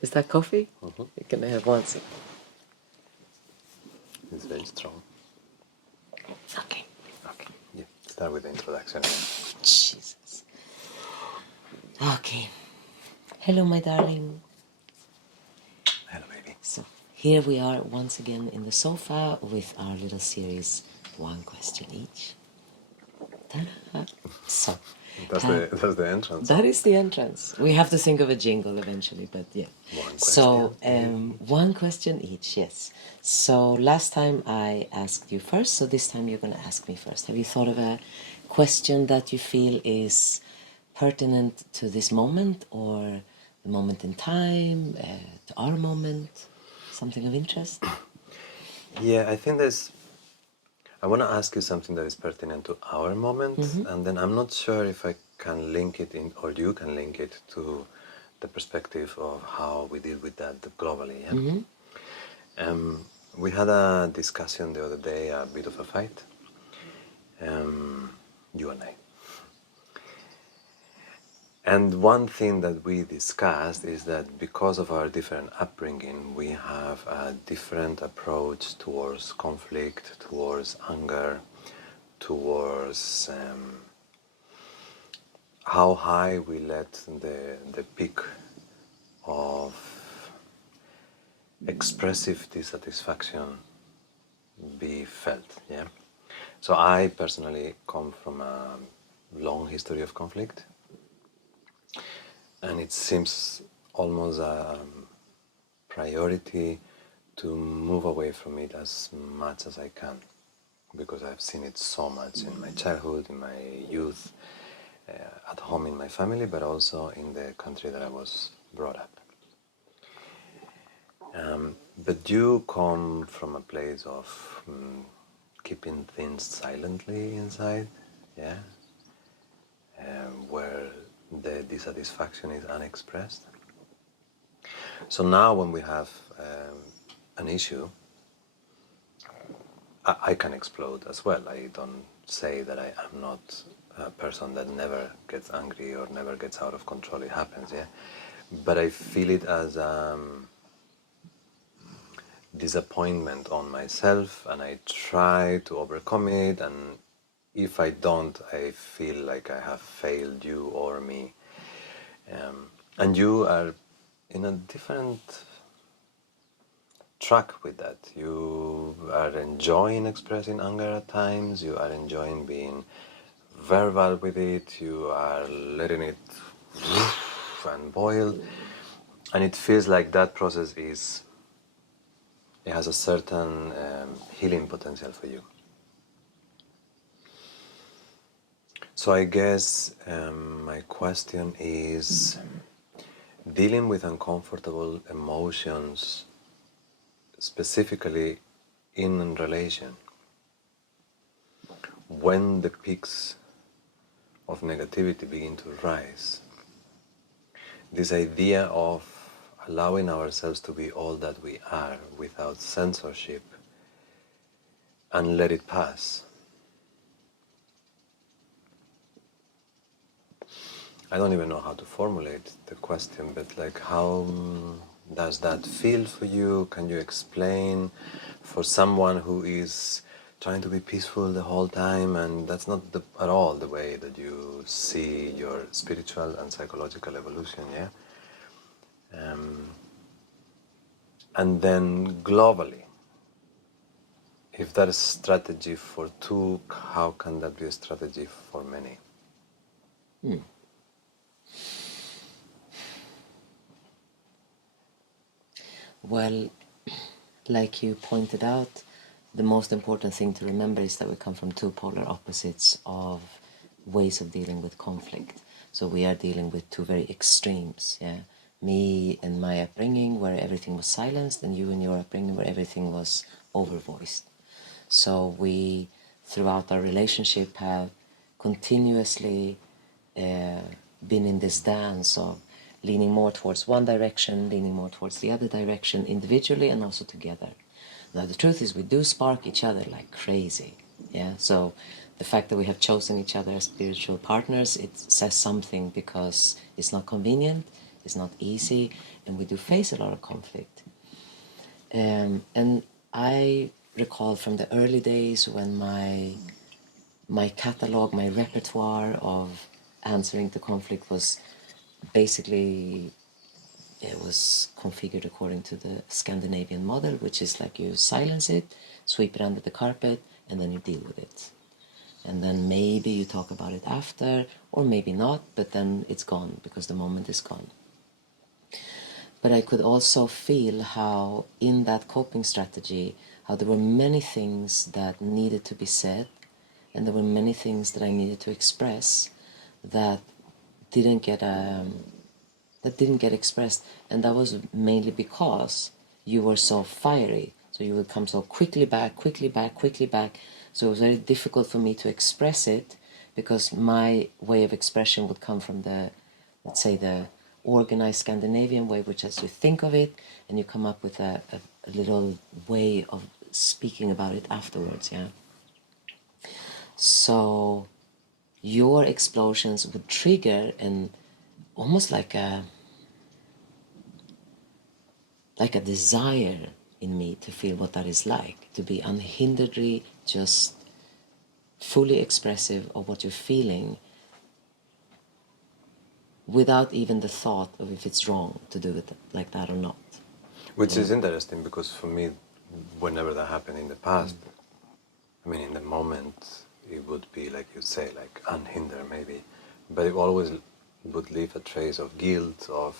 Is that coffee? Mm-hmm. Can I have one sip? It's very strong. Okay. Okay. Yeah. Start with the introduction. Jesus. Okay. Hello, my darling. Hello, baby. So here we are once again in the sofa with our little series, one question each. Ta-da. So That's the entrance. that is the entrance. We have to think of a jingle eventually, but yeah. One So question. one question each, yes. So last time I asked you first, so this time you're going to ask me first. Have you thought of a question that you feel is pertinent to this moment or the moment in time, to our moment, something of interest? Yeah, I think I want to ask you something that is pertinent to our moment, and then I'm not sure if I can link it in, or you can link it to the perspective of how we deal with that globally. Yeah? We had a discussion the other day, a bit of a fight, you and I. And one thing that we discussed is that because of our different upbringing, we have a different approach towards conflict, towards anger, towards how high we let the peak of expressive dissatisfaction be felt. Yeah. So I personally come from a long history of conflict, and it seems almost a priority to move away from it as much as I can, because I've seen it so much in my childhood, in my youth, at home in my family, but also in the country that I was brought up. But you come from a place of keeping things silently inside, yeah, where the dissatisfaction is unexpressed. So now when we have an issue, I can explode as well. I don't say that I am not a person that never gets angry or never gets out of control. It happens, yeah. But I feel it as disappointment on myself, and I try to overcome it. And if I don't, I feel like I have failed you or me. And you are in a different track with that. You are enjoying expressing anger at times, you are enjoying being verbal with it, you are letting it and boil, and it feels like that process it has a certain healing potential for you. So I guess my question is, dealing with uncomfortable emotions, specifically in relation, when the peaks of negativity begin to rise, this idea of allowing ourselves to be all that we are without censorship and let it pass. I don't even know how to formulate the question, but like, how does that feel for you? Can you explain for someone who is trying to be peaceful the whole time, and that's not at all the way that you see your spiritual and psychological evolution, yeah? And then globally, if that is strategy for two, how can that be a strategy for many? Well, like you pointed out, the most important thing to remember is that we come from two polar opposites of ways of dealing with conflict. So we are dealing with two very extremes, yeah. Me and my upbringing where everything was silenced, and you and your upbringing where everything was overvoiced. So we, throughout our relationship, have continuously been in this dance of leaning more towards one direction, leaning more towards the other direction, individually and also together. Now the truth is we do spark each other like crazy, yeah. So the fact that we have chosen each other as spiritual partners, it says something, because it's not convenient, is not easy, and we do face a lot of conflict. And I recall from the early days when my catalog, my repertoire of answering to conflict was basically, it was configured according to the Scandinavian model, which is like you silence it, sweep it under the carpet, and then you deal with it. And then maybe you talk about it after, or maybe not, but then it's gone because the moment is gone. But I could also feel how in that coping strategy, how there were many things that needed to be said, and there were many things that I needed to express that didn't get expressed, and that was mainly because you were so fiery. So you would come so quickly back. So it was very difficult for me to express it because my way of expression would come from the, let's say, the organized Scandinavian way, which as you think of it, and you come up with a little way of speaking about it afterwards, yeah. So your explosions would trigger and almost like a desire in me to feel what that is like, to be unhinderedly just fully expressive of what you're feeling without even the thought of if it's wrong to do it like that or not. Which is interesting because for me, whenever that happened in the past, I mean, in the moment, it would be like you say, like unhindered maybe, but it always would leave a trace of guilt, of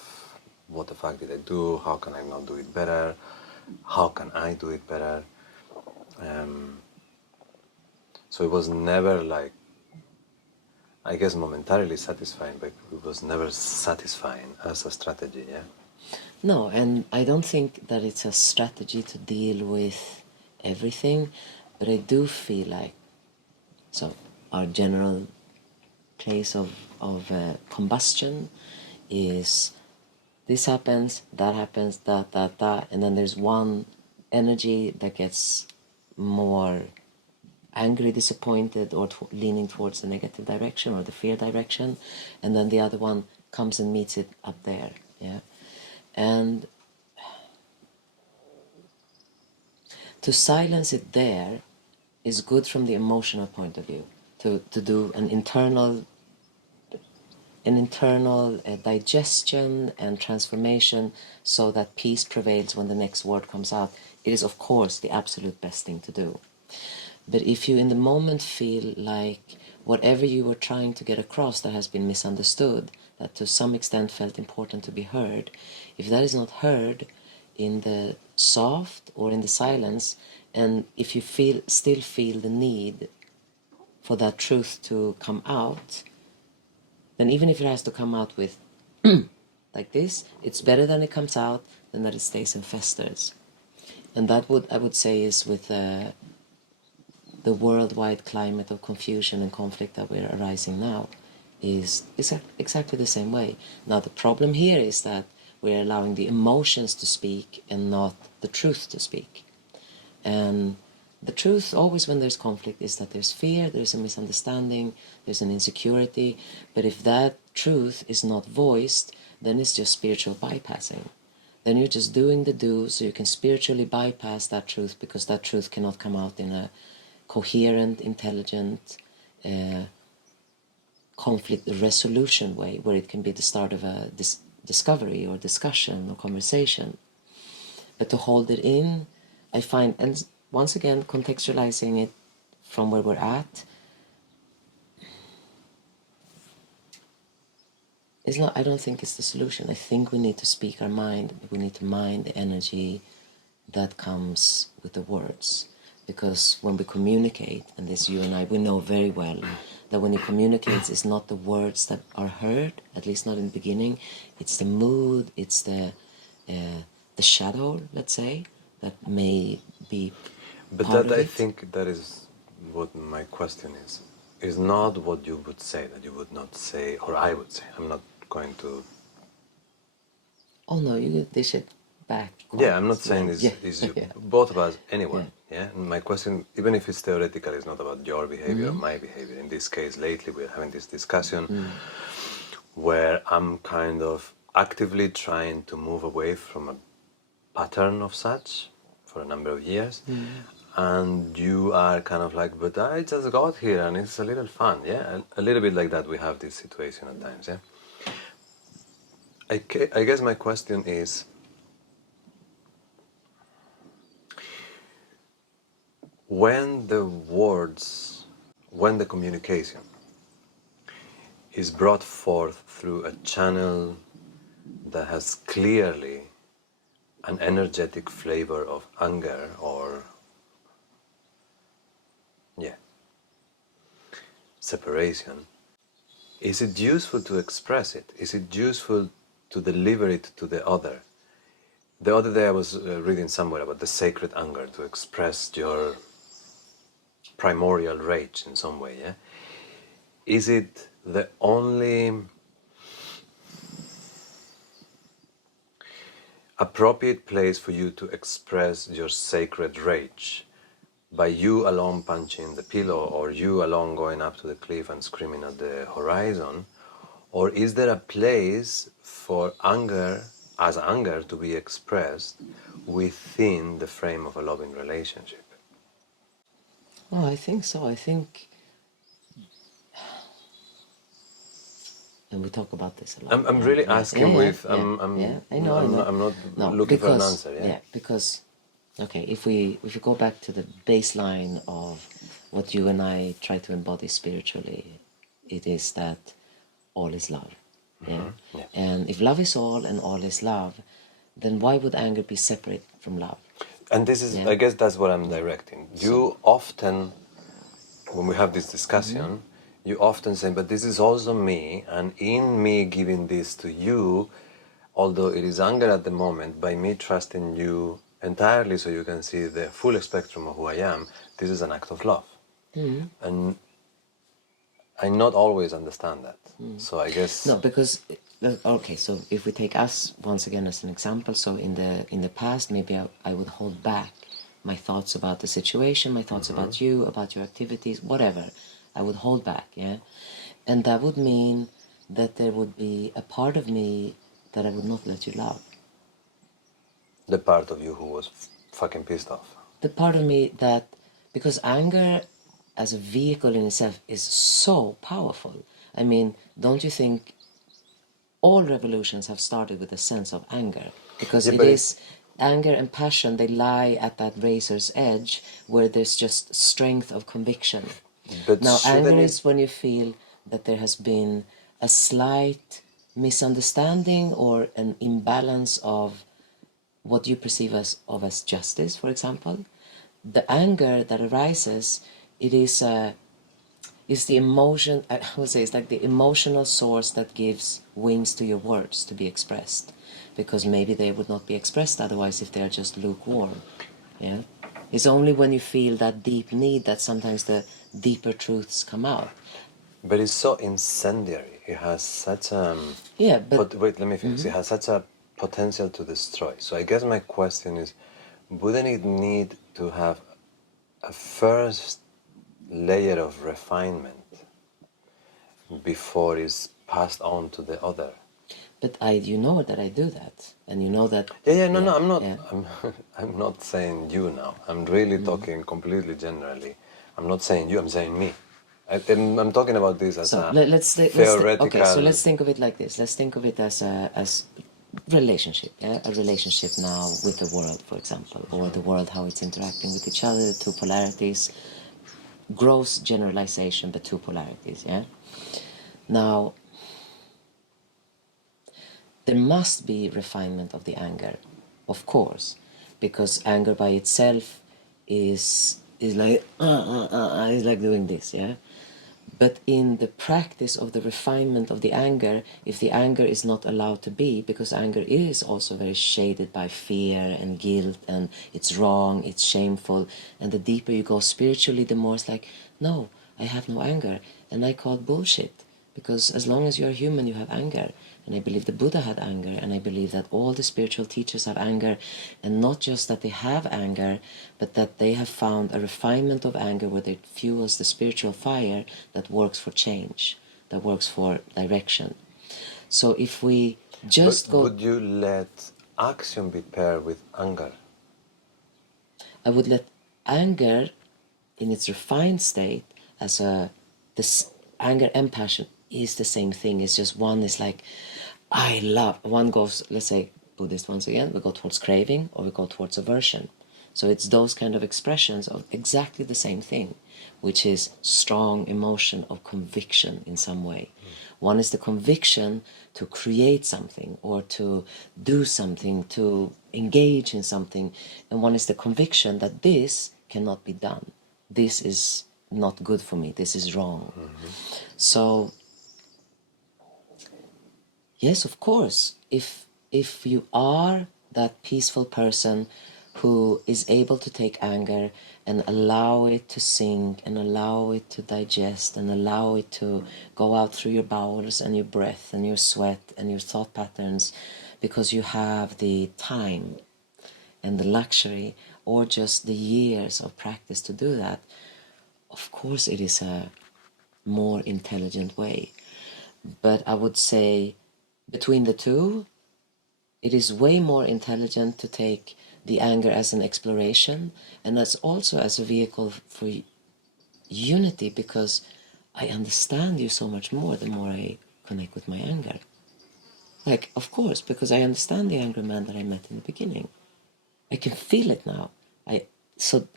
what the fuck did I do? How can I not do it better? How can I do it better? So it was never like, I guess momentarily satisfying, but it was never satisfying as a strategy, yeah? No, and I don't think that it's a strategy to deal with everything, but I do feel like, so our general place of combustion is this happens, that, and then there's one energy that gets more angry, disappointed, or leaning towards the negative direction or the fear direction, and then the other one comes and meets it up there, yeah. And to silence it there is good from the emotional point of view, to do an internal digestion and transformation so that peace prevails when the next word comes out. It is, of course, the absolute best thing to do. But if you in the moment feel like whatever you were trying to get across that has been misunderstood, that to some extent felt important to be heard, if that is not heard in the soft or in the silence, and if you still feel the need for that truth to come out, then even if it has to come out with like this, it's better than it comes out than that it stays and festers. And that I would say is with the worldwide climate of confusion and conflict that we're arising now is exactly the same way. Now the problem here is that we're allowing the emotions to speak and not the truth to speak. And the truth always when there's conflict is that there's fear, there's a misunderstanding, there's an insecurity, but if that truth is not voiced, then it's just spiritual bypassing. Then you're just doing the do so you can spiritually bypass that truth because that truth cannot come out in a coherent, intelligent, conflict resolution way where it can be the start of a discovery or discussion or conversation. But to hold it in, I find, and once again contextualizing it from where we're at, it's not, I don't think it's the solution. I think we need to speak our mind, we need to mind the energy that comes with the words. Because when we communicate, and this you and I, we know very well that when you communicate, it's not the words that are heard, at least not in the beginning, it's the mood, it's the shadow, let's say, that may be But part that of I it. think that is what my question is not what you would say, that you would not say, or I would say. I'm not going to... Oh no, you could dish it back. Yeah, I'm not saying well. is you, Yeah. both of us, anyone. Yeah. And my question, even if it's theoretical, is not about your behavior or my behavior. In this case, lately we're having this discussion where I'm kind of actively trying to move away from a pattern of such for a number of years, and you are kind of like, but I just got here and it's a little fun, yeah, a little bit like that. We have this situation at times, yeah. I guess my question is, when the words, when the communication is brought forth through a channel that has clearly an energetic flavor of anger or, yeah, separation, is it useful to express it? Is it useful to deliver it to the other? The other day I was reading somewhere about the sacred anger, to express your primordial rage in some way, yeah? Is it the only appropriate place for you to express your sacred rage? By you alone punching the pillow, or you alone going up to the cliff and screaming at the horizon? Or is there a place for anger, as anger, to be expressed within the frame of a loving relationship? Oh, I think so. I think, and we talk about this a lot. I'm really asking with, I know. I'm not No, looking for an because answer, yeah? because okay, if we go back to the baseline of what you and I try to embody spiritually, it is that all is love. Yeah. Yeah. And if love is all is love, then why would anger be separate from love? And this is, Yeah. I guess that's what I'm directing. You often, when we have this discussion, you often say, but this is also me, and in me giving this to you, although it is anger at the moment, by me trusting you entirely so you can see the full spectrum of who I am, this is an act of love. And I not always understand that. So I guess... No, because okay. So if we take us once again as an example, so in the past, maybe I would hold back my thoughts about the situation, my thoughts about you, about your activities, whatever. I would hold back, yeah, and that would mean that there would be a part of me that I would not let you love. The part of you who was fucking pissed off. The part of me that, because anger as a vehicle in itself is so powerful. I mean, don't you think all revolutions have started with a sense of anger? Because Yeah, it but is anger and passion, they lie at that razor's edge where there's just strength of conviction. But Now, shouldn't anger it... is when you feel that there has been a slight misunderstanding or an imbalance of what you perceive as justice, for example. The anger that arises, it is the emotion, I would say it's like the emotional source that gives wings to your words to be expressed, because maybe they would not be expressed otherwise if they are just lukewarm. Yeah, it's only when you feel that deep need that sometimes the deeper truths come out. But it's so incendiary. It has such a... Yeah, but Wait, let me finish. It has such a potential to destroy. So I guess my question is, wouldn't it need to have a first layer of refinement before it's passed on to the other? you know that I do that, and you know that. No, I'm not. Yeah. I'm not saying you now. I'm really talking completely generally. I'm not saying you. I'm saying me. I'm talking about this as So a let's theoretical... okay. So let's think of it like this. Let's think of it as relationship. Yeah, a relationship now with the world, for example, or the world how it's interacting with each other. The two polarities. Gross generalization, but two polarities. Yeah. Now there must be refinement of the anger, of course, because anger by itself is like is like doing this. Yeah. But in the practice of the refinement of the anger, if the anger is not allowed to be, because anger is also very shaded by fear and guilt, and it's wrong, it's shameful, and the deeper you go spiritually, the more it's like, no, I have no anger, and I call bullshit, because as long as you're human, you have anger. And I believe the Buddha had anger, and I believe that all the spiritual teachers have anger, and not just that they have anger, but that they have found a refinement of anger where it fuels the spiritual fire that works for change, that works for direction. So if we Just But go. would you let action be paired with anger? I would let anger in its refined state as this anger and passion is the same thing. It's just one is like, I love. One goes, let's say, Buddhist once again, we go towards craving or we go towards aversion. So it's those kind of expressions of exactly the same thing, which is strong emotion of conviction in some way. One is the conviction to create something or to do something, to engage in something, and one is the conviction that this cannot be done. This is not good for me, this is wrong. So yes, of course, if you are that peaceful person who is able to take anger and allow it to sink and allow it to digest and allow it to go out through your bowels and your breath and your sweat and your thought patterns, because you have the time and the luxury or just the years of practice to do that, of course it is a more intelligent way. But I would say between the two, it is way more intelligent to take the anger as an exploration and as also as a vehicle for unity, because I understand you so much more the more I connect with my anger. Like, of course, because I understand the angry man that I met in the beginning. I can feel it now. So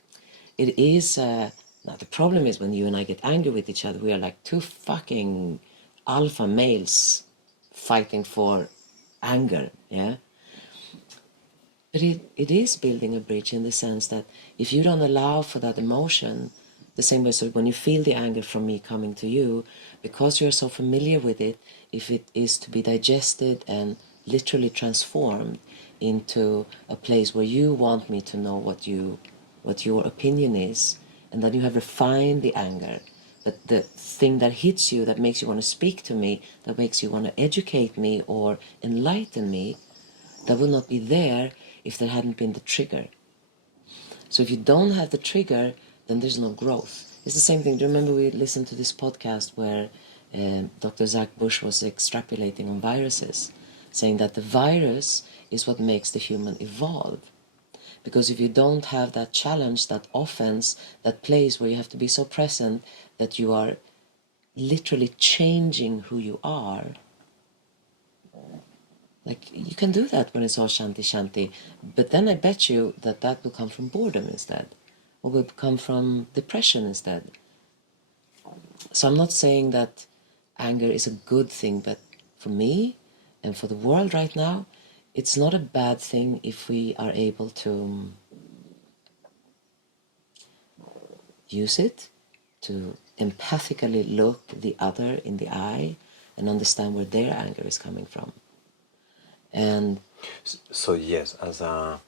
it is. Now the problem is when you and I get angry with each other, we are like two fucking alpha males fighting for anger. Yeah. But it is building a bridge in the sense that if you don't allow for that emotion, the same way, so when you feel the anger from me coming to you, because you're so familiar with it, if it is to be digested and literally transformed into a place where you want me to know what your opinion is, and then you have refined the anger, but the thing that hits you, that makes you want to speak to me, that makes you want to educate me or enlighten me, that would not be there if there hadn't been the trigger. So if you don't have the trigger, then there's no growth. It's the same thing. Do you remember we listened to this podcast where Dr. Zach Bush was extrapolating on viruses, saying that the virus is what makes the human evolve. Because if you don't have that challenge, that offense, that place where you have to be so present that you are literally changing who you are, like, you can do that when it's all shanti shanti, but then I bet you that that will come from boredom instead, or will come from depression instead. So I'm not saying that anger is a good thing, but for me and for the world right now, it's not a bad thing if we are able to use it to empathically look the other in the eye and understand where their anger is coming from. And So yes, as a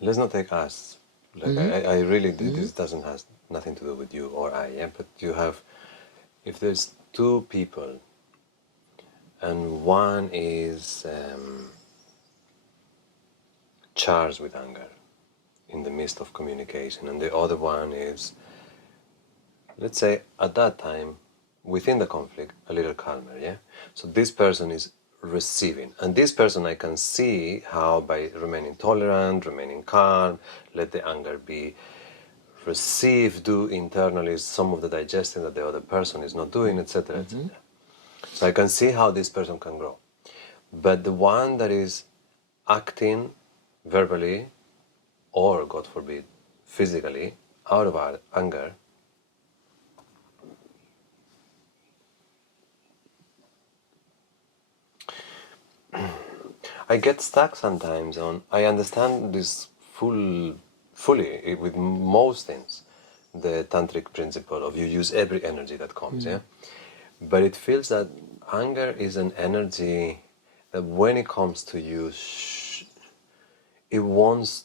let's not take us. Like I really this doesn't have nothing to do with you or I. Yeah, but you have. If there's two people, and one is charged with anger in the midst of communication, and the other one is, let's say, at that time, within the conflict, a little calmer. Yeah. So this person is receiving, and this person I can see how by remaining tolerant, remaining calm, let the anger be received, do internally some of the digesting that the other person is not doing, etc., etc. So I can see how this person can grow. But the one that is acting verbally or, God forbid, physically out of anger, I get stuck sometimes on. I understand this fully with most things, the tantric principle of you use every energy that comes, yeah. But it feels that anger is an energy that when it comes to you, it wants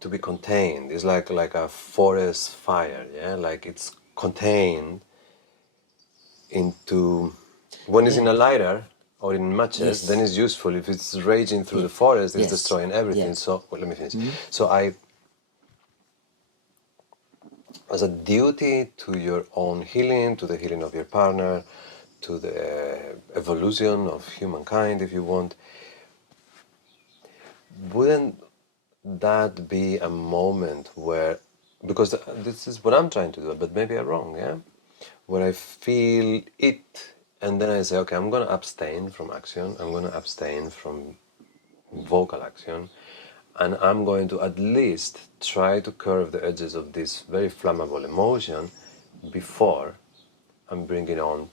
to be contained. It's like a forest fire, yeah. Like it's contained into when it's in yeah, a lighter or in matches, then yes, it's useful. If it's raging through yeah, the forest, it's yes, destroying yeah. everything. So well, let me finish. So I, as a duty to your own healing, to the healing of your partner, to the evolution of humankind, if you want, wouldn't that be a moment where, because this is what I'm trying to do, but maybe I'm wrong, yeah? Where I feel it, and then I say, okay, I'm going to abstain from action, I'm going to abstain from vocal action, and I'm going to at least try to curve the edges of this very flammable emotion before I'm bringing on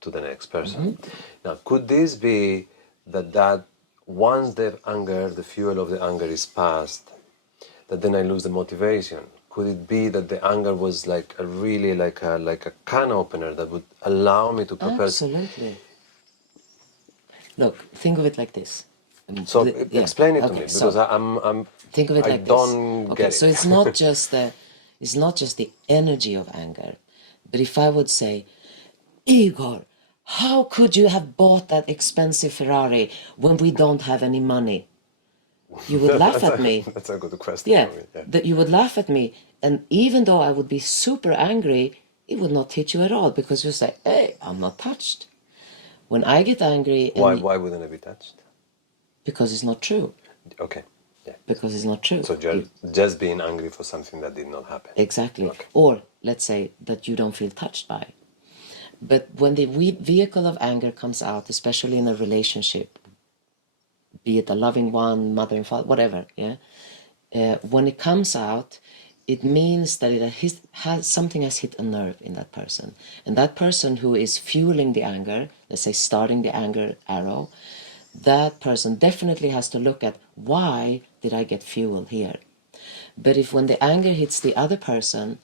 to the next person. Now, could this be that once the anger, the fuel of the anger is passed, that then I lose the motivation? Could it be that the anger was like a really like a can opener that would allow me to prepare? Absolutely. Look, think of it like this. So explain it to Okay, me, because so I'm think of it I like this. don't Okay, get so it. it's not just the energy of anger, but if I would say, Igor, how could you have bought that expensive Ferrari when we don't have any money? You would laugh at me. That's a good question Yeah, for me. Yeah. that you would laugh at me, and even though I would be super angry, it would not hit you at all because you say, "Hey, I'm not touched." When I get angry, and Why wouldn't I be touched? because it's not true, Okay. Yeah. because it's not true. So just being angry for something that did not happen. Exactly. Okay. Or let's say that you don't feel touched by. But when the vehicle of anger comes out, especially in a relationship, be it a loving one, mother and father, whatever, yeah, when it comes out, it means that something has hit a nerve in that person. And that person who is fueling the anger, let's say starting the anger arrow, that person definitely has to look at, why did I get fuel here? But if when the anger hits the other person,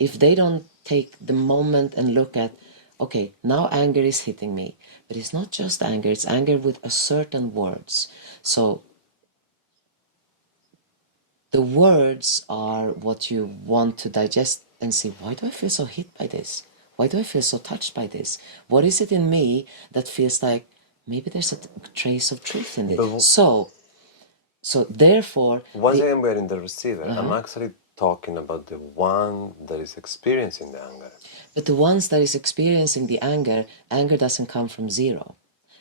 if they don't take the moment and look at, okay, now anger is hitting me, but it's not just anger, it's anger with a certain words. So the words are what you want to digest and see, why do I feel so hit by this? Why do I feel so touched by this? What is it in me that feels like maybe there's a trace of truth in it? So therefore, once again, we're in the receiver. I'm Uh-huh. actually talking about the one that is experiencing the anger. But the ones that is experiencing the anger doesn't come from zero.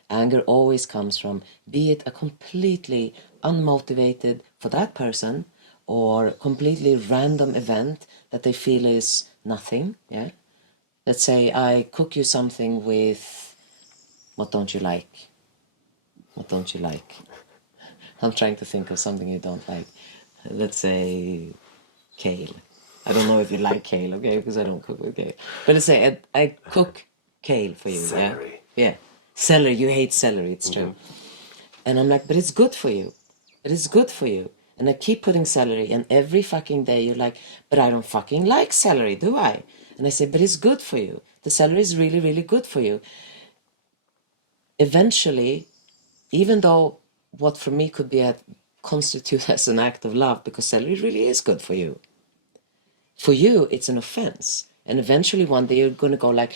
Anger always comes from, be it a completely unmotivated for that person or completely random event that they feel is nothing, yeah? Let's say I cook you something with, what don't you like? What don't you like? I'm trying to think of something you don't like. Let's say kale. I don't know if you like kale, okay? Because I don't cook with kale. But let's say I cook kale for you, Celery. yeah? Yeah. Celery, you hate celery, it's true. And I'm like, but it's good for you. But it's good for you. And I keep putting celery, and every fucking day you're like, but I don't fucking like celery, do I? And I say, but it's good for you. The celery is really, really good for you. Eventually, even though what for me could be constitute as an act of love, because celery really is good for you. For you, it's an offense. And eventually one day you're going to go like,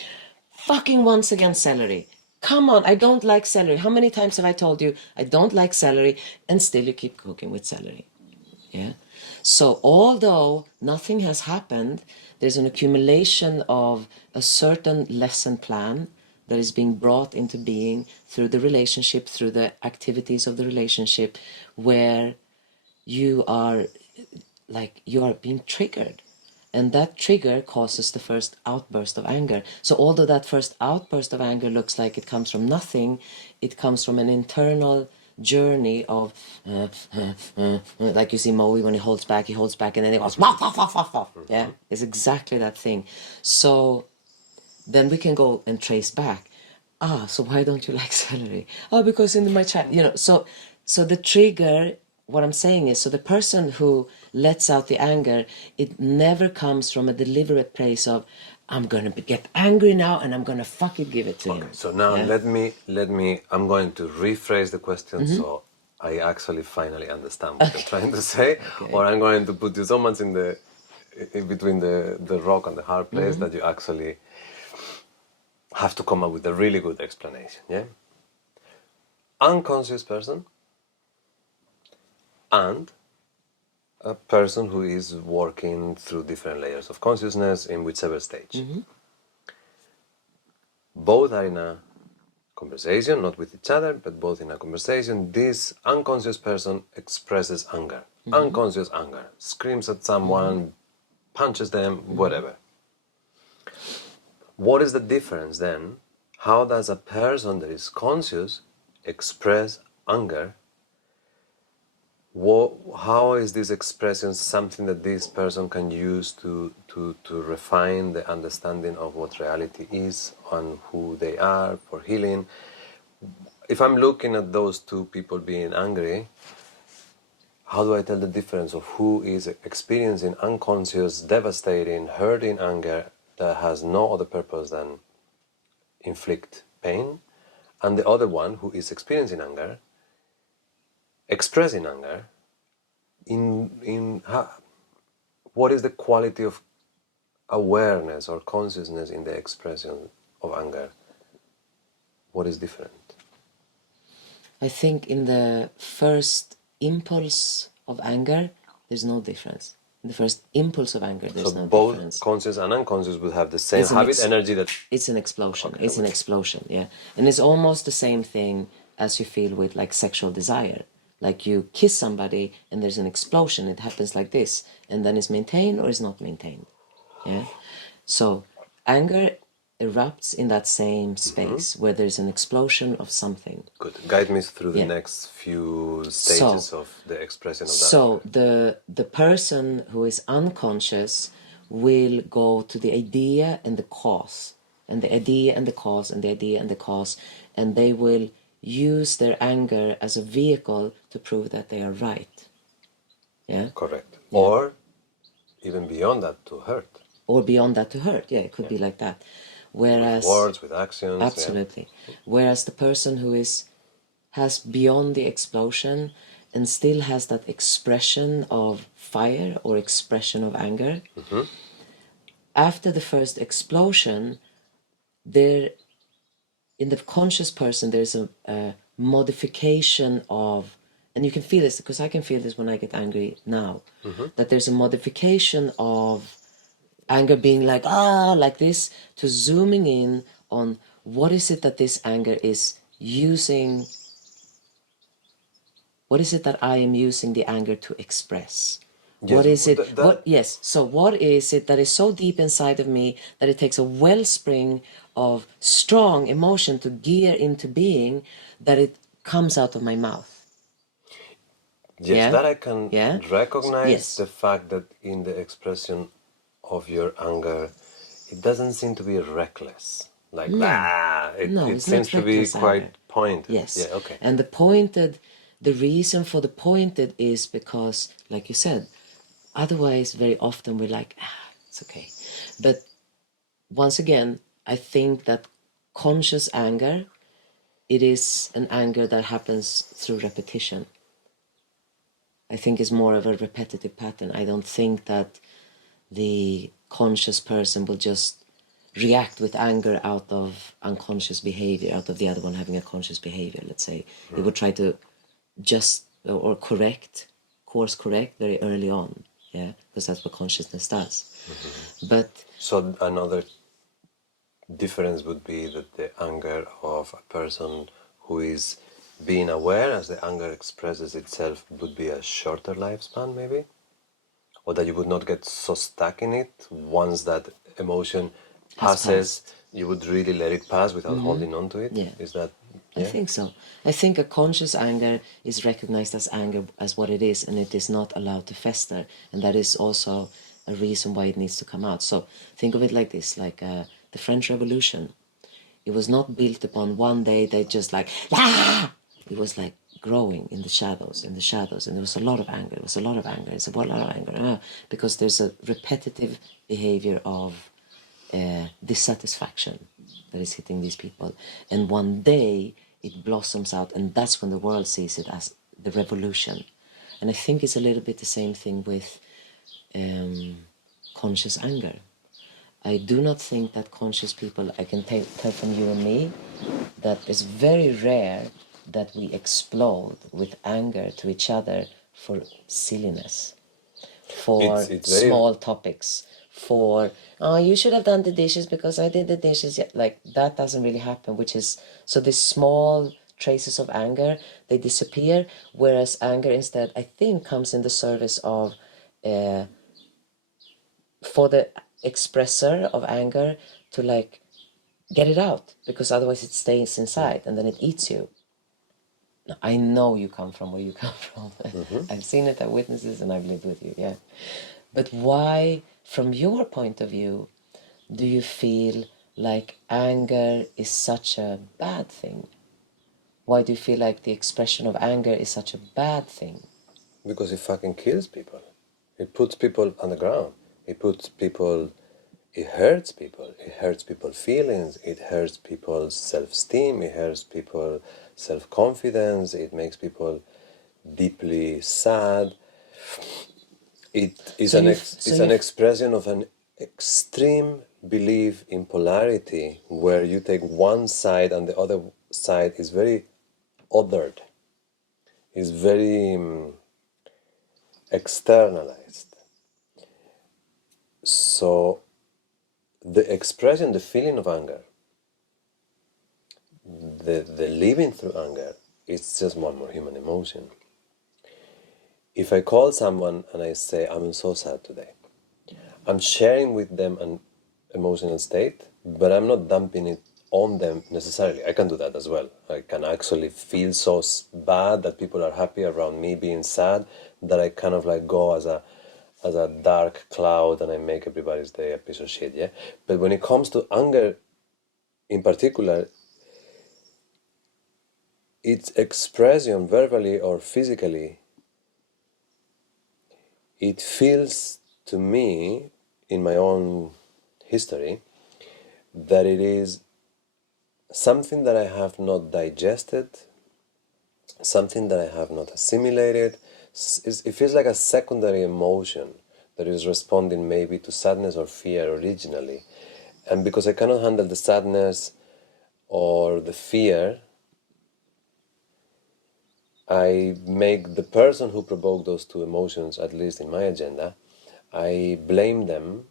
fucking once again, celery. Come on, I don't like celery. How many times have I told you I don't like celery? And still you keep cooking with celery. Yeah. So although nothing has happened, there's an accumulation of a certain lesson plan that is being brought into being through the relationship, through the activities of the relationship, where you are being triggered. And that trigger causes the first outburst of anger. So although that first outburst of anger looks like it comes from nothing, it comes from an internal journey of like you see Moe when he holds back, and then he goes wah, wah, wah, wah, wah. Yeah, it's exactly that thing. So then we can go and trace back. So why don't you like celery? Oh, because in my chat, so the trigger, what I'm saying is, so the person who lets out the anger, it never comes from a deliberate place of, I'm going to get angry now and I'm going to fucking give it to him. So now Yeah? let me, I'm going to rephrase the question so I actually finally understand what you're trying to say, or I'm going to put you so much in between the rock and the hard place that you actually have to come up with a really good explanation, yeah? Unconscious person and a person who is working through different layers of consciousness in whichever stage. both are in a conversation, not with each other, but both in a conversation. This unconscious person expresses anger, unconscious anger, screams at someone, punches them, whatever. What is the difference then? How does a person that is conscious express anger? How is this expression something that this person can use to refine the understanding of what reality is and who they are for healing? If I'm looking at those two people being angry, how do I tell the difference of who is experiencing unconscious, devastating, hurting anger that has no other purpose than inflict pain, and the other one who is experiencing anger, expressing anger, what is the quality of awareness or consciousness in the expression of anger? What is different? I think in the first impulse of anger, there's no difference. In the first impulse of anger, there's no both difference. conscious and unconscious would have the same It's an habit energy that... It's an explosion. Okay, It's an explosion, yeah. And it's almost the same thing as you feel with like sexual desire. Like you kiss somebody and there's an explosion. It happens like this, and then it's maintained or it's not maintained. Yeah. So anger erupts in that same space where there's an explosion of something. Good. Guide me through the Yeah. next few stages of the expression of that. So the person who is unconscious will go to the idea and the cause, and the idea and the cause, and the idea and the cause, and they will use their anger as a vehicle to prove that they are right. Yeah. Correct. Yeah. Or even beyond that, to hurt. Or beyond that, to hurt. Yeah, it could be like that. Whereas with words, with actions. Absolutely. Yeah. Whereas the person who has beyond the explosion and still has that expression of fire or expression of anger. After the first explosion, there, in the conscious person, there's a modification of, and you can feel this because I can feel this when I get angry now, that there's a modification of anger being like, like this, to zooming in on what is it that this anger is using. What is it that I am using the anger to express? Yes, what is it? So what is it that is so deep inside of me that it takes a wellspring of strong emotion to gear into being that it comes out of my mouth? Yes, yeah? That I can recognize. Yes. The fact that in the expression of your anger, it doesn't seem to be reckless. Like, it seems to be quite pointed. Yes. Yeah, okay. And the reason for the pointed is because, like you said, otherwise very often we're like, it's okay. But once again, I think that conscious anger, it is an anger that happens through repetition. I think it's more of a repetitive pattern. I don't think that the conscious person will just react with anger out of unconscious behavior, out of the other one having a conscious behavior, let's say. It would try to just or course correct very early on, yeah, because that's what consciousness does. But so another difference would be that the anger of a person who is being aware as the anger expresses itself would be a shorter lifespan, maybe, or that you would not get so stuck in it. Once that emotion passes, you would really let it pass without holding on to it. Yeah. Is that? I think so. I think a conscious anger is recognized as anger as what it is, and it is not allowed to fester. And that is also a reason why it needs to come out. So think of it like this, like the French Revolution. It was not built upon one day they just like, it was like growing in the shadows, and there was a lot of anger. It's a lot of anger, because there's a repetitive behavior of dissatisfaction that is hitting these people, and one day it blossoms out, and that's when the world sees it as the revolution. And I think it's a little bit the same thing with conscious anger. I do not think that conscious people, I can tell from you and me, that it's very rare that we explode with anger to each other for silliness, for small topics, for, oh, you should have done the dishes because I did the dishes. Yeah, like that doesn't really happen, which is, so these small traces of anger, they disappear, whereas anger instead, I think, comes in the service of, for the expressor of anger to like get it out, because otherwise it stays inside and then it eats you. Now, I know you come from where you come from. I've seen it, I've witnessed it, and I've lived with you, yeah. But why, from your point of view, do you feel like anger is such a bad thing? Why do you feel like the expression of anger is such a bad thing? Because it fucking kills people. It puts people on the ground. It puts people, it hurts people. It hurts people's feelings. It hurts people's self-esteem. It hurts people's self-confidence. It makes people deeply sad. It is it's an expression of an extreme belief in polarity, where you take one side and the other side is very othered, is very externalized. So the expression, the feeling of anger, the living through anger, it's just one more human emotion. If I call someone and I say, I'm so sad today, I'm sharing with them an emotional state, but I'm not dumping it on them necessarily. I can do that as well. I can actually feel so bad that people are happy around me being sad, that I kind of like go as a dark cloud and I make everybody's day a piece of shit, yeah? But when it comes to anger in particular, its expression, verbally or physically, it feels to me, in my own history, that it is something that I have not digested, something that I have not assimilated. It feels like a secondary emotion that is responding maybe to sadness or fear originally. And because I cannot handle the sadness or the fear, I make the person who provoked those two emotions, at least in my agenda, I blame them,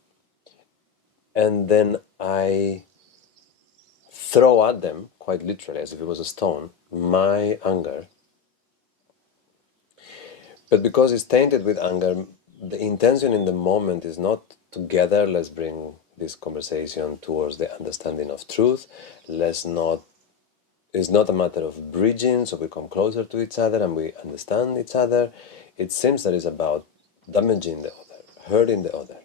and then I throw at them, quite literally, as if it was a stone, my anger. But because it's tainted with anger, the intention in the moment is not together, let's bring this conversation towards the understanding of truth. It's not a matter of bridging, so we come closer to each other and we understand each other. It seems that it's about damaging the other, hurting the other.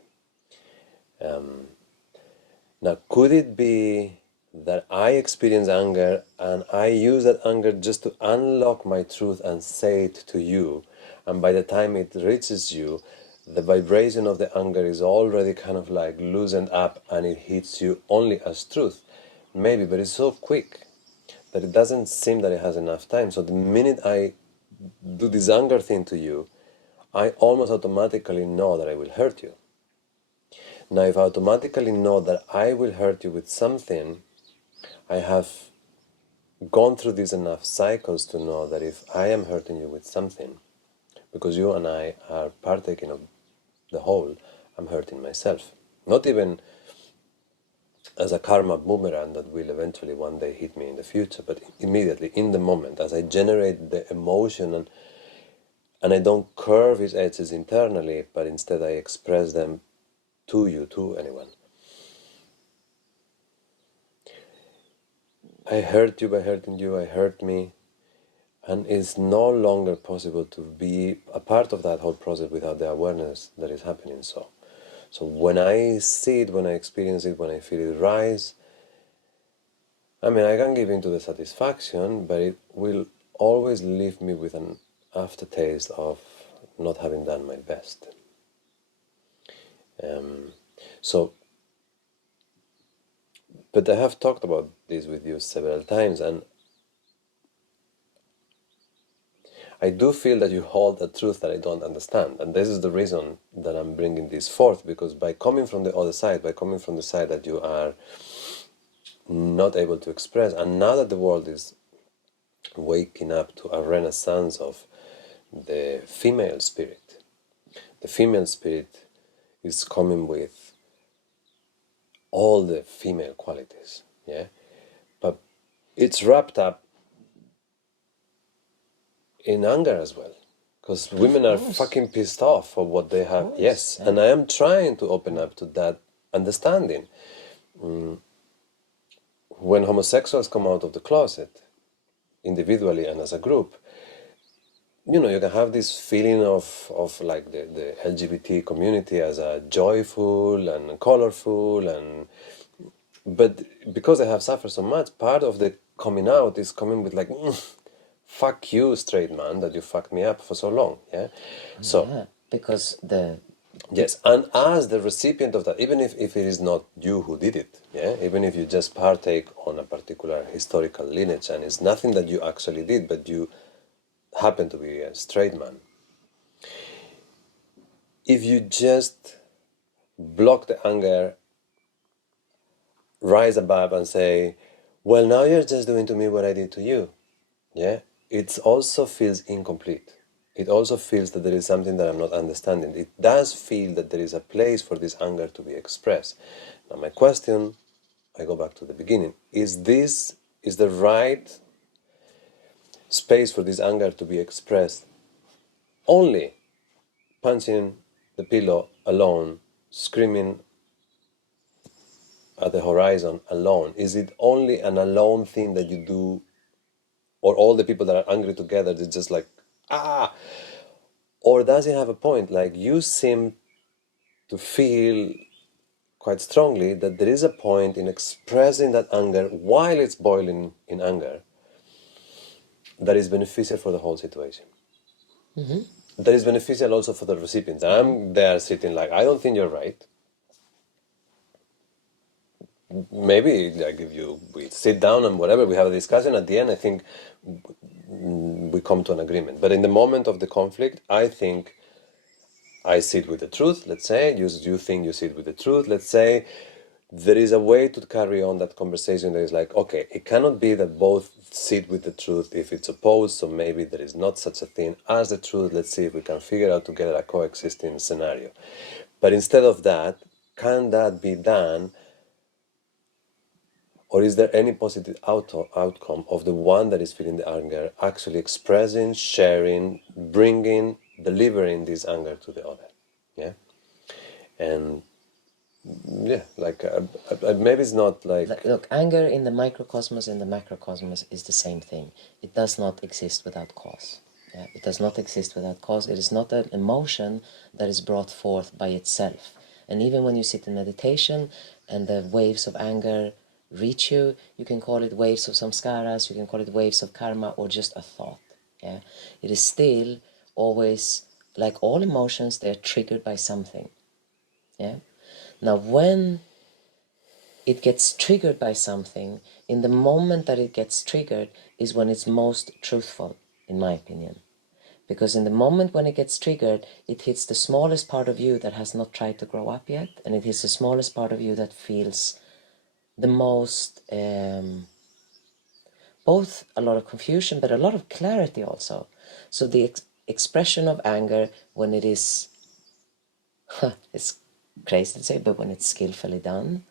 Now, could it be that I experience anger and I use that anger just to unlock my truth and say it to you? And by the time it reaches you, the vibration of the anger is already kind of like loosened up and it hits you only as truth. Maybe, but it's so quick that it doesn't seem that it has enough time. So the minute I do this anger thing to you, I almost automatically know that I will hurt you. Now, if I automatically know that I will hurt you with something, I have gone through these enough cycles to know that if I am hurting you with something, because you and I are partaking of the whole, I'm hurting myself. Not even as a karma boomerang that will eventually one day hit me in the future, but immediately, in the moment, as I generate the emotion and I don't curve its edges internally, but instead I express them to you, to anyone. I hurt you by hurting you, I hurt me, and it's no longer possible to be a part of that whole process without the awareness that is happening. So when I see it, when I experience it, when I feel it rise, I mean, I can give into the satisfaction, but it will always leave me with an aftertaste of not having done my best. So, but I have talked about this with you several times, and I do feel that you hold a truth that I don't understand. And this is the reason that I'm bringing this forth, because by coming from the other side, by coming from the side that you are not able to express, and now that the world is waking up to a renaissance of the female spirit is coming with all the female qualities, yeah, but it's wrapped up in anger as well, because women are fucking pissed off for what they have. Yes, and I am trying to open up to that understanding. When homosexuals come out of the closet, individually and as a group, you know, you can have this feeling of like the LGBT community as a joyful and colorful, and but because they have suffered so much, part of the coming out is coming with like, fuck you, straight man, that you fucked me up for so long, yeah? So, Yeah, because yes, and as the recipient of that, even if it is not you who did it, yeah, even if you just partake on a particular historical lineage and it's nothing that you actually did, but you happen to be a straight man, if you just block the anger, rise above and say, well, now you're just doing to me what I did to you, yeah, it also feels incomplete. It also feels that there is something that I'm not understanding. It does feel that there is a place for this anger to be expressed. Now, my question, I go back to the beginning, is the right space for this anger to be expressed only punching the pillow alone, screaming at the horizon alone? Is it only an alone thing that you do, or all the people that are angry together, it's just like, ah? Or does it have a point? Like, you seem to feel quite strongly that there is a point in expressing that anger while it's boiling in anger that is beneficial for the whole situation. That is beneficial also for the recipients. I'm there sitting like, I don't think you're right. Maybe like if we sit down and whatever, we have a discussion, at the end I think we come to an agreement. But in the moment of the conflict, I think I sit with the truth, let's say, you think you sit with the truth, let's say, there is a way to carry on that conversation that is like, okay, it cannot be that both sit with the truth if it's opposed, so maybe there is not such a thing as the truth, let's see if we can figure out together a coexisting scenario. But instead of that, can that be done, or is there any positive outcome of the one that is feeling the anger actually expressing, sharing, bringing, delivering this anger to the other? Yeah? And yeah, like maybe it's not like... Look, anger in the microcosmos and the macrocosmos is the same thing. It does not exist without cause. Yeah? It does not exist without cause. It is not an emotion that is brought forth by itself. And even when you sit in meditation and the waves of anger reach you, you can call it waves of samskaras, you can call it waves of karma, or just a thought. Yeah? It is still always, like all emotions, they're triggered by something. Yeah? Now, when it gets triggered by something, in the moment that it gets triggered is when it's most truthful, in my opinion. Because in the moment when it gets triggered, it hits the smallest part of you that has not tried to grow up yet, and it hits the smallest part of you that feels the most, both a lot of confusion, but a lot of clarity also. So the expression of anger, when it is, it's crazy to say, but when it's skillfully done,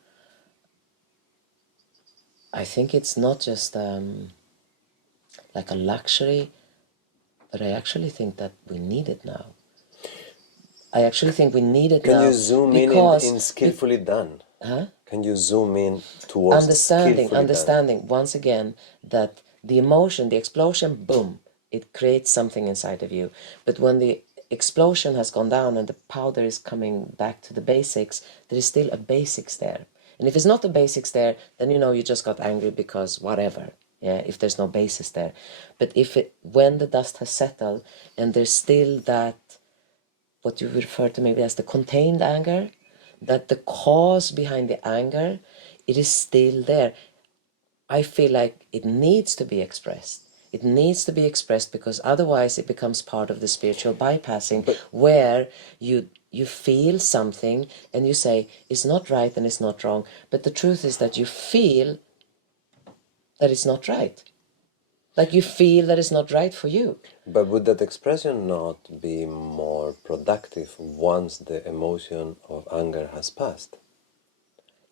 I think it's not just like a luxury, but I actually think that we need it now. I actually think we need it Can now you zoom because in skillfully done? Huh? Can you zoom in towards skillfully done? Understanding once again that the emotion, the explosion, boom, it creates something inside of you. But when the explosion has gone down and the powder is coming back to the basics, there is still a basics there. And if it's not the basics there, then you know you just got angry because whatever. Yeah, if there's no basis there. But when the dust has settled and there's still that, what you refer to maybe as the contained anger, that the cause behind the anger, it is still there. I feel like it needs to be expressed. It needs to be expressed because otherwise it becomes part of the spiritual bypassing, where you feel something and you say it's not right and it's not wrong, but the truth is that you feel that it's not right. Like you feel that it's not right for you. But would that expression not be more productive once the emotion of anger has passed?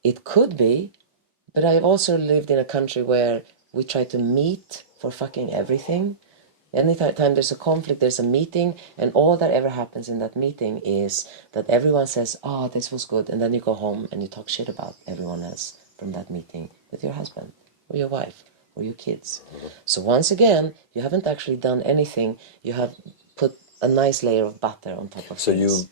It could be, but I've also lived in a country where we try to meet for fucking everything. Anytime there's a conflict, there's a meeting, and all that ever happens in that meeting is that everyone says, oh, this was good, and then you go home and you talk shit about everyone else from that meeting with your husband or your wife or your kids. So once again, you haven't actually done anything. You have put a nice layer of butter on top of So things.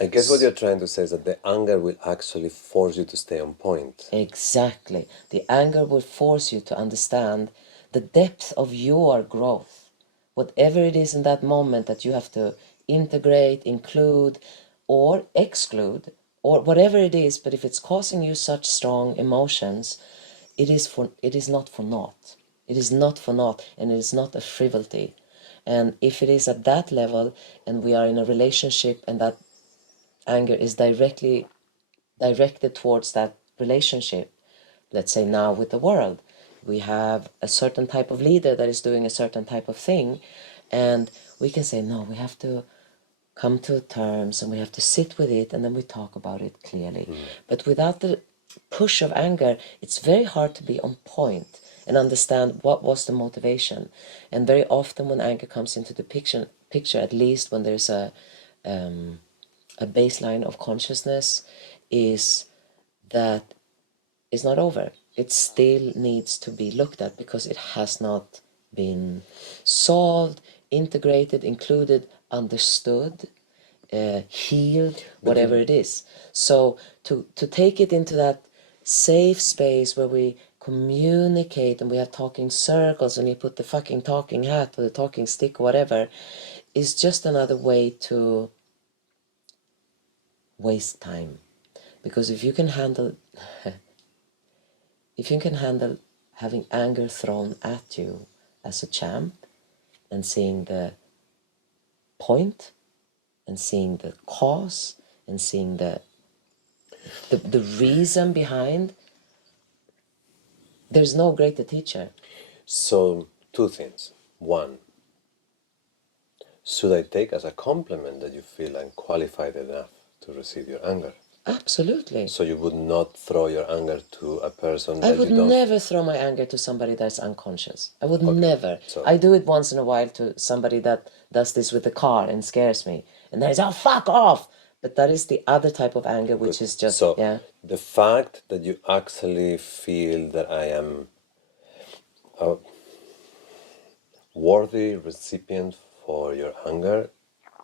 I guess what you're trying to say is that the anger will actually force you to stay on point. Exactly. The anger will force you to understand the depth of your growth. Whatever it is in that moment that you have to integrate, include, or exclude, or whatever it is, but if it's causing you such strong emotions, it is not for naught. It is not for naught, and it is not a frivolity. And if it is at that level, and we are in a relationship, and that anger is directly directed towards that relationship, let's say now with the world, we have a certain type of leader that is doing a certain type of thing, and we can say, no, we have to come to terms and we have to sit with it, and then we talk about it clearly. But without the push of anger, it's very hard to be on point and understand what was the motivation. And very often when anger comes into the picture, at least when there's a baseline of consciousness, is that it's not over. It still needs to be looked at because it has not been solved, integrated, included, understood, healed, whatever it is. So to take it into that safe space where we communicate and we have talking circles and you put the fucking talking hat or the talking stick or whatever, is just another way to waste time. Because if you can handle having anger thrown at you as a champ and seeing the point and seeing the cause and seeing the reason behind, there's no greater teacher. So, two things. One, should I take as a compliment that you feel I'm qualified enough to receive your anger? Absolutely. So you would not throw your anger to a person I that would you don't... never throw my anger to somebody that's unconscious. I would Okay, never. so- I do it once in a while to somebody that does this with the car and scares me. And then it's, oh, fuck off! But that is the other type of anger, which Good. is just, So, yeah. the fact that you actually feel that I am a worthy recipient for your anger,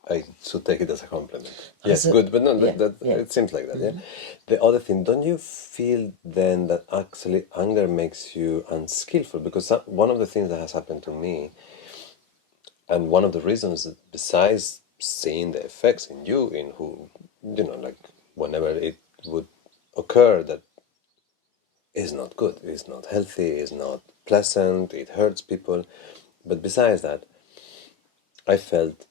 I should take it as a compliment. Yes, As a- good, but no, yeah, that yeah. it seems like that, yeah? The other thing, don't you feel then that actually anger makes you unskillful? Because one of the things that has happened to me, and one of the reasons, that besides seeing the effects in you, in who, like whenever it would occur that is not good, is not healthy, is not pleasant, it hurts people. But besides that, I felt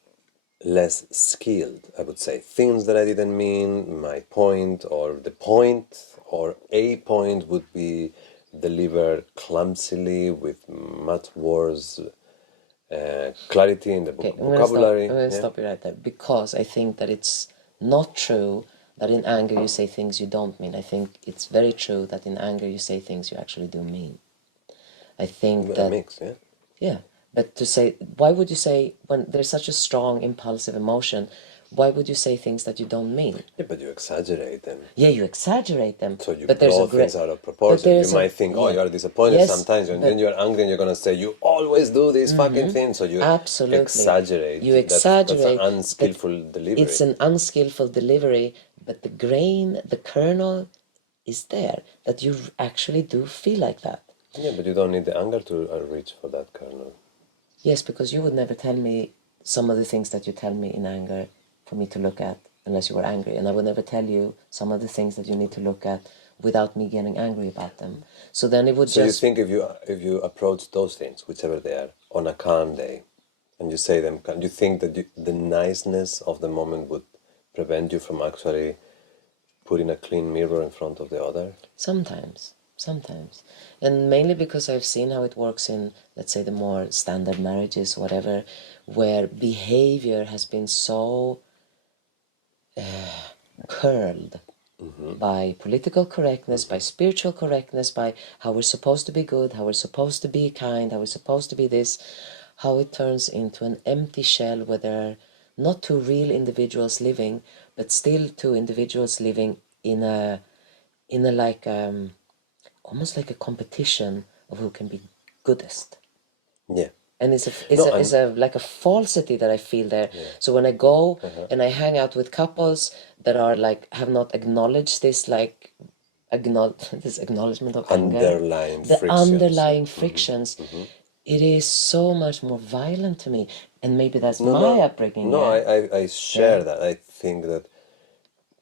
less skilled, I would say. Things that I didn't mean, my point, or the point, or a point would be delivered clumsily with much worse clarity in the Okay, vocabulary. I'm gonna Yeah? stop you right there because I think that it's not true that in anger you say things you don't mean. I think it's very true that in anger you say things you actually do mean. I think A that, mix, yeah? yeah, but to say, why would you say, when there's such a strong impulsive emotion, why would you say things that you don't mean? Yeah, but you exaggerate them. Yeah, you exaggerate them, So you but there's a blow great, things out of but proportion. You there's a, might think, oh, yeah, you're disappointed yes, sometimes, and then but you're angry and you're going to say, you always do these fucking things. So you absolutely. exaggerate. You That's an exaggerate, but unskillful delivery. it's an unskillful delivery, but the grain, the kernel is there, that you actually do feel like that. Yeah, but you don't need the anger to reach for that kernel. Yes, because you would never tell me some of the things that you tell me in anger for me to look at unless you were angry. And I would never tell you some of the things that you need to look at without me getting angry about them. So then it would So you just... think if you approach those things, whichever they are, on a calm day, and you say them, you think that the niceness of the moment would prevent you from actually putting a clean mirror in front of the other? Sometimes. And mainly because I've seen how it works in, let's say, the more standard marriages, whatever, where behavior has been so curled by political correctness, by spiritual correctness, by how we're supposed to be good, how we're supposed to be kind, how we're supposed to be this, how it turns into an empty shell where there are not two real individuals living, but still two individuals living in a like almost like a competition of who can be goodest. Yeah. And No, it's a like a falsity that I feel there. Yeah. So when I go and I hang out with couples that are like have not acknowledged this like this acknowledgement of anger, underlying the frictions. underlying frictions, it is so much more violent to me. And maybe that's No, my no, upbringing. no. Yeah, I share Yeah. that. I think that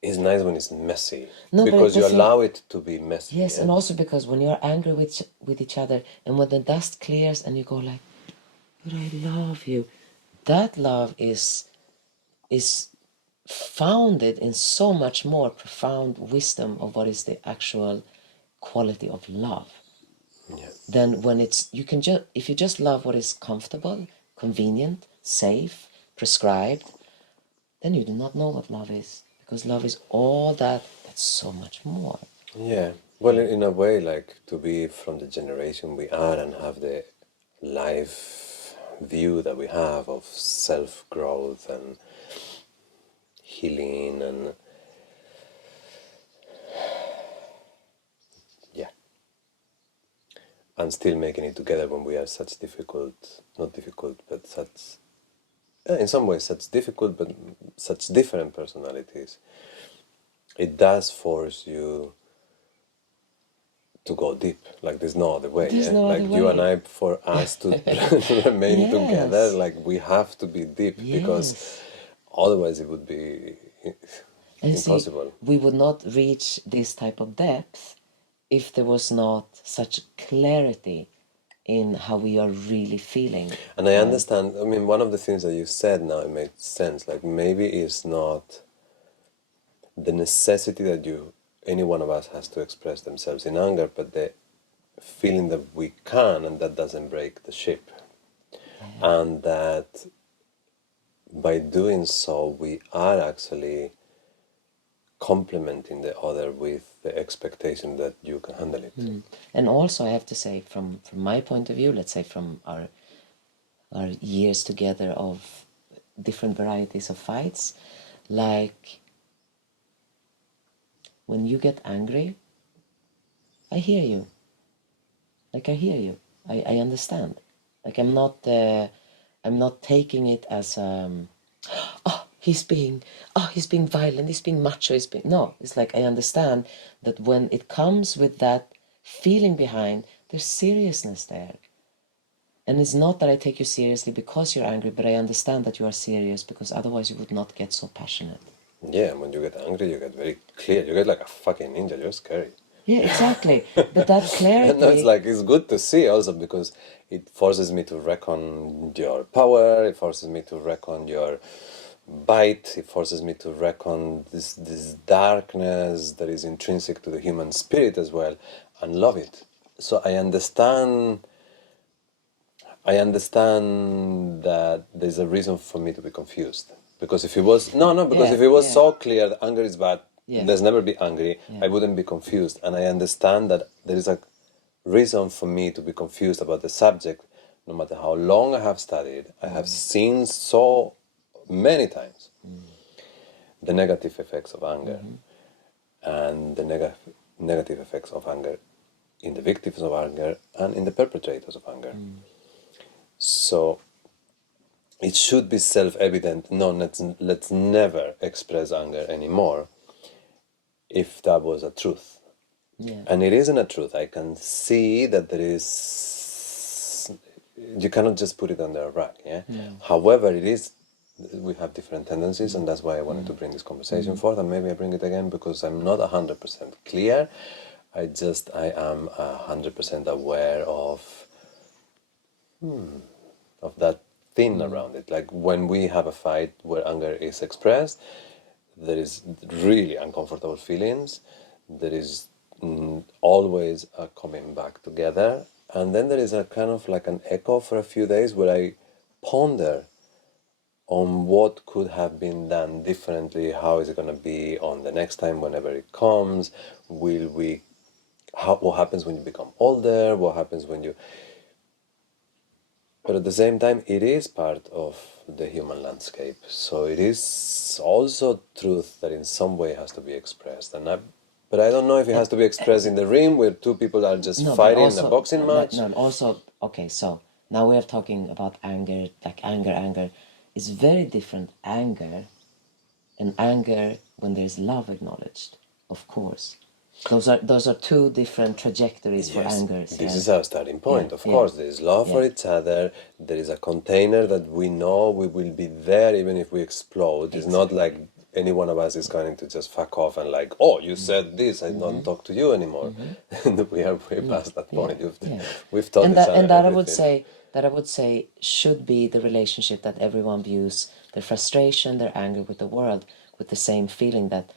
it's nice when it's messy No, but because the you thing, allow it to be messy. yes, Yeah? and also because when you're angry with each other, and when the dust clears, and you go like, "But I love you," that love is founded in so much more profound wisdom of what is the actual quality of love Yeah. than when it's you can just if you just love what is comfortable, convenient, safe, prescribed, then you do not know what love is, because love is all that that's so much more. Yeah. Well, in a way, like to be from the generation we are and have the life view that we have of self growth and healing and yeah, and still making it together when we are such difficult, not difficult, but such, in some ways, such difficult, but such different personalities. It does force you to go deep. Like there's no other way. There's Yeah, no other like you and way. I, for us to remain together, Yes. like we have to be deep because Yes. otherwise it would be And see, impossible. we would not reach this type of depth if there was not such clarity in how we are really feeling. And I understand. I mean, one of the things that you said now it made sense. Like maybe it's not the necessity that any one of us has to express themselves in anger, but the feeling that we can, and that doesn't break the ship, and that by doing so we are actually complementing the other with the expectation that you can handle it. And also, I have to say, from my point of view, let's say from our years together of different varieties of fights, like when you get angry, I hear you. Like I hear you. I understand. Like I'm not taking it as oh he's being violent, he's being macho, no, it's like I understand that when it comes with that feeling behind, there's seriousness there. And it's not that I take you seriously because you're angry, but I understand that you are serious, because otherwise you would not get so passionate. Yeah, and when you get angry, you get very clear. You get like a fucking ninja. You're scary. Yeah, exactly. But that And no, it's clarity, like it's good to see also because it forces me to reckon your power. It forces me to reckon your bite. It forces me to reckon this darkness that is intrinsic to the human spirit as well, and love it. So I understand. I understand that there's a reason for me to be confused. Because if it was because yeah, if it was yeah, so clear that anger is bad, yeah, let's never be angry, yeah. I wouldn't be confused. And I understand that there is a reason for me to be confused about the subject, no matter how long I have studied. I have seen so many times the negative effects of anger and the negative effects of anger in the victims of anger and in the perpetrators of anger. So it should be self-evident. No, let's never express anger anymore if that was a truth. Yeah. And it isn't a truth. I can see that there is. You cannot just put it under a rug. Yeah. However, it is. We have different tendencies, and that's why I wanted to bring this conversation forth. And maybe I bring it again because I'm not 100% clear. I am 100% aware of that thing around it. Like when we have a fight where anger is expressed, there is really uncomfortable feelings. There is always a coming back together, and then there is a kind of like an echo for a few days where I ponder on what could have been done differently. How is it going to be on the next time, whenever it comes? Will we? What happens when you become older? What happens when you? But at the same time, it is part of the human landscape. So it is also truth that in some way has to be expressed. But I don't know if it has to be expressed in the ring where two people are just No, but fighting in a also, boxing match. no, also, okay, so now we are talking about anger, like anger is very different. Anger and anger when there's love acknowledged, of course. Those are two different trajectories for Yes, angers. this Yeah, is our starting point. yeah, Of yeah, course, there is love for yeah. each other. There is a container that we know we will be there even if we explode. It's not Exactly. like any one of us is going to just fuck off and like, oh, you said this, I don't talk to you anymore. And we are way Yeah, past that yeah, point. yeah. We've taught And each that other I would everything. say should be the relationship that everyone views their frustration, their anger with the world with the same feeling that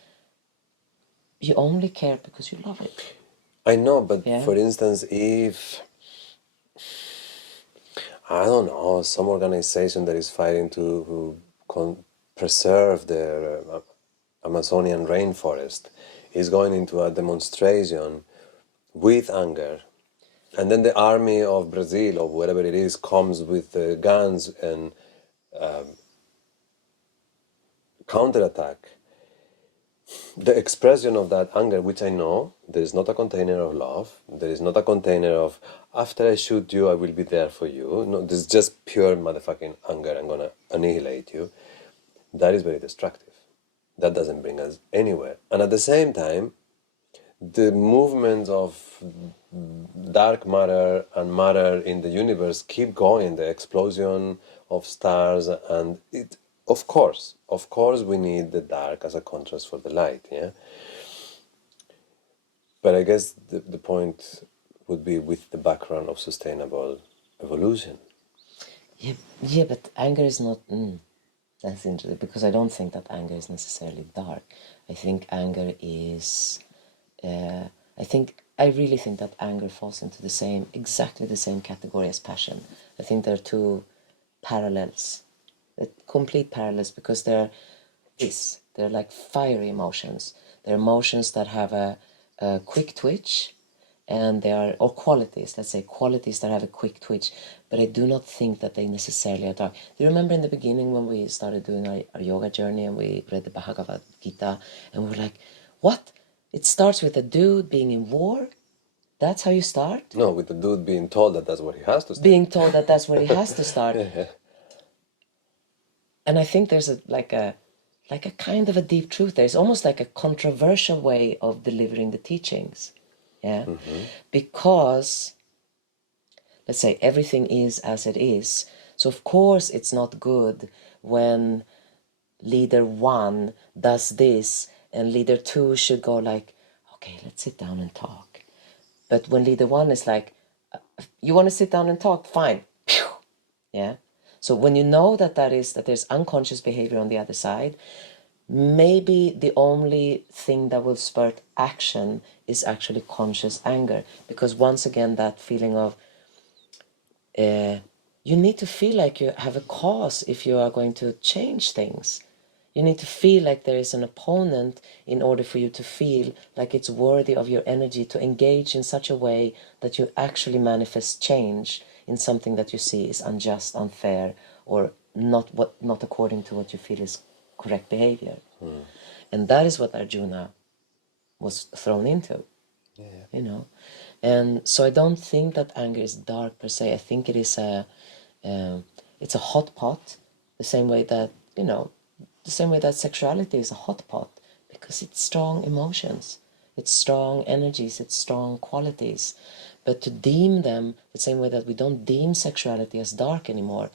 you only care because you love it. I know, but Yeah. for instance, if I don't know, some organization that is fighting to preserve the Amazonian rainforest is going into a demonstration with anger, and then the army of Brazil or whatever it is comes with guns and counterattack. The expression of that anger, which I know, there is not a container of love, there is not a container of after I shoot you, I will be there for you. No, this is just pure motherfucking anger. I'm gonna annihilate you. That is very destructive. That doesn't bring us anywhere. And at the same time, the movement of dark matter and matter in the universe keep going, the explosion of stars, and it, of course we need the dark as a contrast for the light, yeah. But I guess the point would be with the background of sustainable evolution. Yeah, yeah, but anger is not. That's interesting because I don't think that anger is necessarily dark. I think anger is. Uh, I really think that anger falls into exactly the same category as passion. I think there are two parallels, complete parallels, because they're like fiery emotions. They're emotions that have a quick twitch, and they are, or qualities, let's say qualities that have a quick twitch, but I do not think that they necessarily are dark. Do you remember in the beginning when we started doing our yoga journey and we read the Bhagavad Gita and we were like, what? It starts with a dude being in war? That's how you start? No, with the dude being told that that's what he has to say. Being told that that's where he has to start. And I think there's a kind of a deep truth there. It's almost like a controversial way of delivering the teachings. Yeah. Because let's say everything is as it is. So of course it's not good when leader one does this and leader two should go like, okay, let's sit down and talk. But when leader one is like, you want to sit down and talk, fine. Yeah. So when you know that there's unconscious behavior on the other side, maybe the only thing that will spur action is actually conscious anger, because once again that feeling of you need to feel like you have a cause if you are going to change things. You need to feel like there is an opponent in order for you to feel like it's worthy of your energy to engage in such a way that you actually manifest change in something that you see is unjust, unfair, or not according to what you feel is correct behavior. And that is what Arjuna was thrown into. You know, and so I don't think that anger is dark per se. I think it is it's a hot pot, the same way that sexuality is a hot pot, because it's strong emotions, it's strong energies, it's strong qualities. But to deem them the same way that we don't deem sexuality as dark anymore,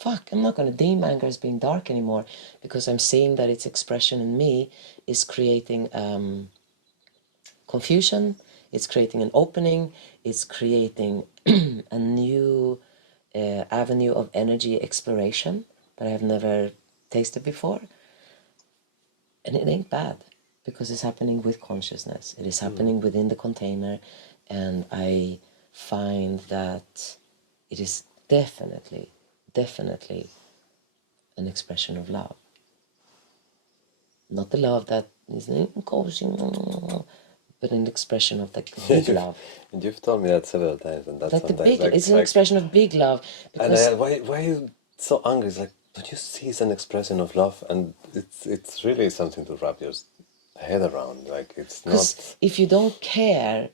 fuck, I'm not going to deem anger as being dark anymore, because I'm seeing that its expression in me is creating confusion, it's creating an opening, it's creating a new avenue of energy exploration that I have never tasted before. And it ain't bad, because it's happening with consciousness. It is happening within the container, and I find that it is definitely an expression of love. Not the love that is causing, but an expression of the big love. And you've told me that several times, and that's Like the sometimes big, it's an expression of big love. And Because why are you so angry? It's like, don't you see it's an expression of love? And it's really something to wrap your head around. Like, it's not. if you don't care,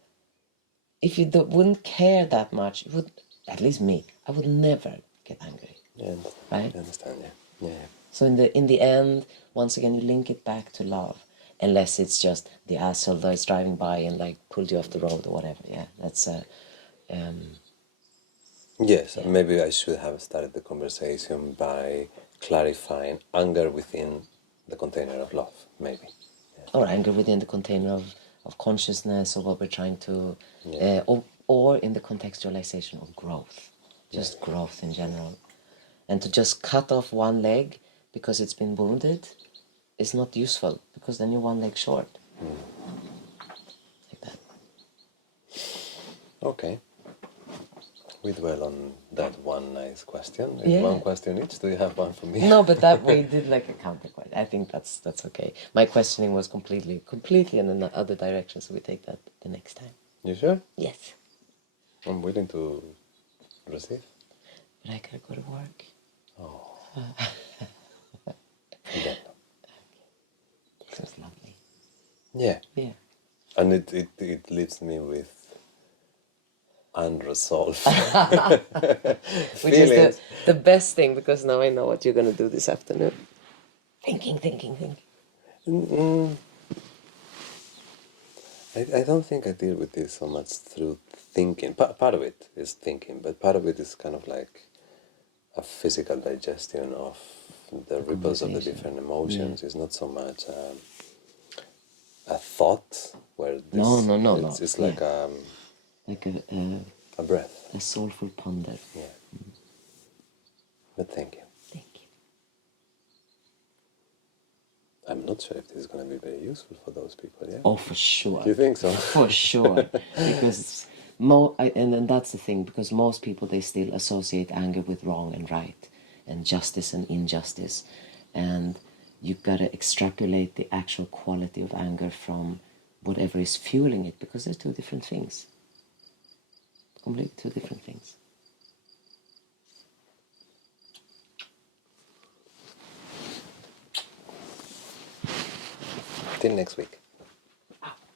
if you wouldn't care that much, it would, at least me, I would never get angry. Yeah, right? I understand. Yeah, yeah. So in the end, once again, you link it back to love, unless it's just the asshole that is driving by and like pulled you off the road or whatever. Yeah, that's Yes, maybe I should have started the conversation by clarifying anger within the container of love. Maybe. or anger within the container of consciousness or what we're trying to, Yeah. or in the contextualization of growth, just growth in general. And to just cut off one leg because it's been wounded is not useful, because then you're one leg short. Like that. Okay. We dwell on that one nice question. Yeah. One question each. Do you have one for me? No, but that way did like a counter question. I think that's okay. My questioning was completely in another direction, so we take that the next time. You sure? Yes. I'm willing to receive. But I gotta go to work. Again. This was lovely. Yeah. Yeah. And it leaves me with unresolved Which feelings. is the best thing, because now I know what you're gonna do this afternoon. Thinking. I don't think I deal with this so much through thinking. Part of it is thinking, but part of it is kind of like a physical digestion of the ripples of the different emotions. It's not so much a thought where this, No. it's like Like a breath. a soulful ponder. Yeah. But thank you. Thank you. I'm not sure if this is going to be very useful for those people, yeah? Oh, for sure. Do you think so? For sure. Because and then that's the thing, because most people, they still associate anger with wrong and right, and justice and injustice. And you've got to extrapolate the actual quality of anger from whatever is fueling it, because they're two different things. Completely two different things. Till next week.